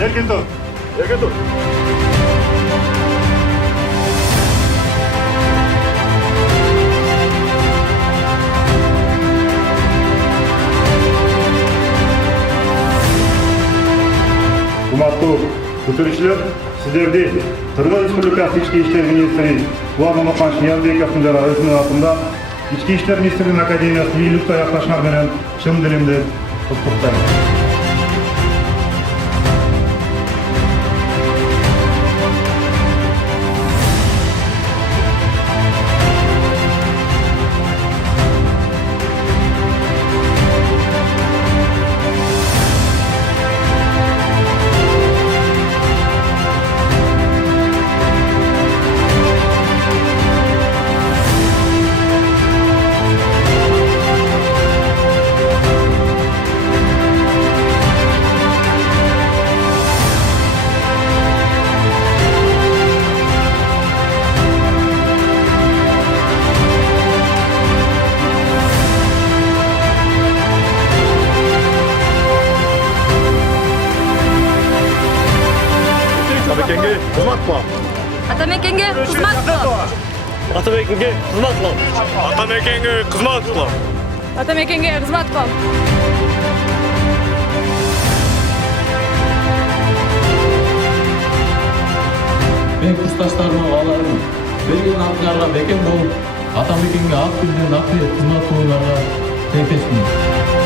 Эркин тур. Эркин тур. Урматтуу бүтүрүүчүлөр, сиздерди Кыргыз Республикасы ички иштер министри Ниязбековдун жана өзүнүн атында ички иштер министринин Академиясында ийгиликтүү аякташыңар менен чын дилимден куттуктайм. Атамекенге кызмат кылам. Атамекенге кызмат кылам. Атамекенге кызмат кылам. Атамекенге кызмат кылам. Мен курсташтарыма аларым берген атыңарга бекем болуп, атамекенге ак билден ак кызмат кылууларга тилекмесмин.